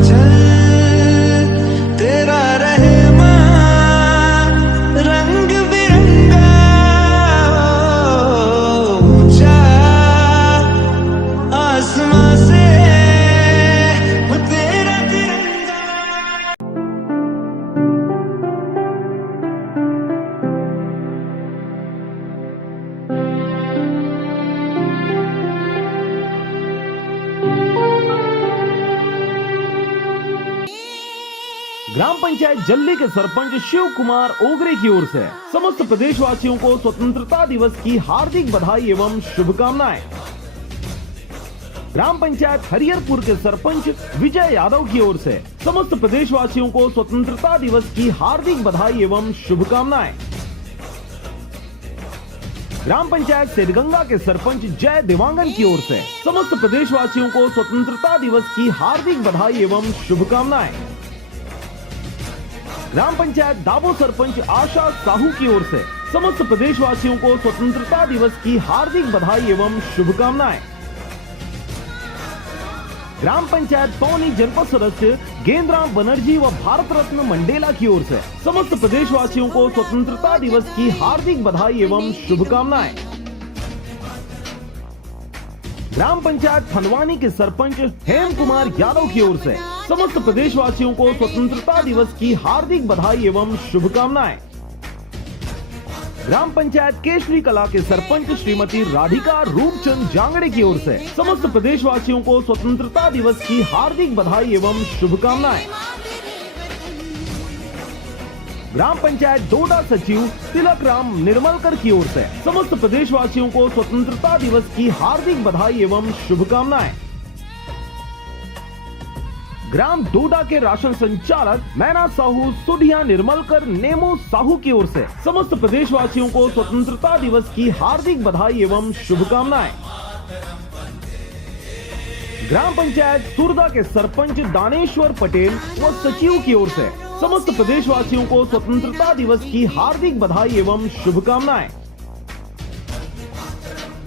चल तेरा रहमा रंग बिरंगा ऊंचा आसमां से वो तेरा तिरंगा। ग्राम पंचायत जल्ली के सरपंच शिव कुमार ओगरे की ओर से समस्त प्रदेशवासियों को स्वतंत्रता दिवस की हार्दिक बधाई एवं शुभकामनाएं। ग्राम पंचायत हरिहरपुर के सरपंच विजय यादव की ओर से समस्त प्रदेशवासियों को स्वतंत्रता दिवस की हार्दिक बधाई एवं शुभकामनाएं। ग्राम पंचायत सिरगंगा के सरपंच जय देवांगन की ओर से समस्त प्रदेशवासियों को स्वतंत्रता दिवस की हार्दिक बधाई एवं शुभकामनाएं। ग्राम पंचायत दाबो सरपंच आशा साहू की ओर से समस्त प्रदेशवासियों को स्वतंत्रता दिवस की हार्दिक बधाई एवं शुभकामनाएं। ग्राम पंचायत टोनी जनपद सदस्य गेंद्राम बनर्जी व भारत रत्न मंडेला की ओर से समस्त प्रदेशवासियों को स्वतंत्रता दिवस की हार्दिक बधाई एवं शुभकामनाएं। ग्राम पंचायत फनवानी के सरपंच हेम कुमार यादव की ओर से समस्त प्रदेशवासियों को स्वतंत्रता दिवस की हार्दिक बधाई एवं शुभकामनाएं। ग्राम पंचायत केशरी कला के सरपंच श्रीमती राधिका रूपचंद जांगड़े की ओर से समस्त प्रदेशवासियों को स्वतंत्रता दिवस की हार्दिक बधाई एवं शुभकामनाएं। ग्राम पंचायत डोडा सचिव तिलक राम निर्मलकर की ओर से समस्त प्रदेशवासियों को स्वतंत्रता दिवस की हार्दिक बधाई एवं शुभकामनाएं। ग्राम डोडा के राशन संचालक मैना साहू सुधिया निर्मलकर नेमो साहू की ओर से समस्त प्रदेशवासियों को स्वतंत्रता दिवस की हार्दिक बधाई एवं शुभकामनाएं। ग्राम पंचायत सुरदा के सरपंच दानेश्वर पटेल व सचिव की ओर से समस्त प्रदेशवासियों को स्वतंत्रता दिवस की हार्दिक बधाई एवं शुभकामनाएं।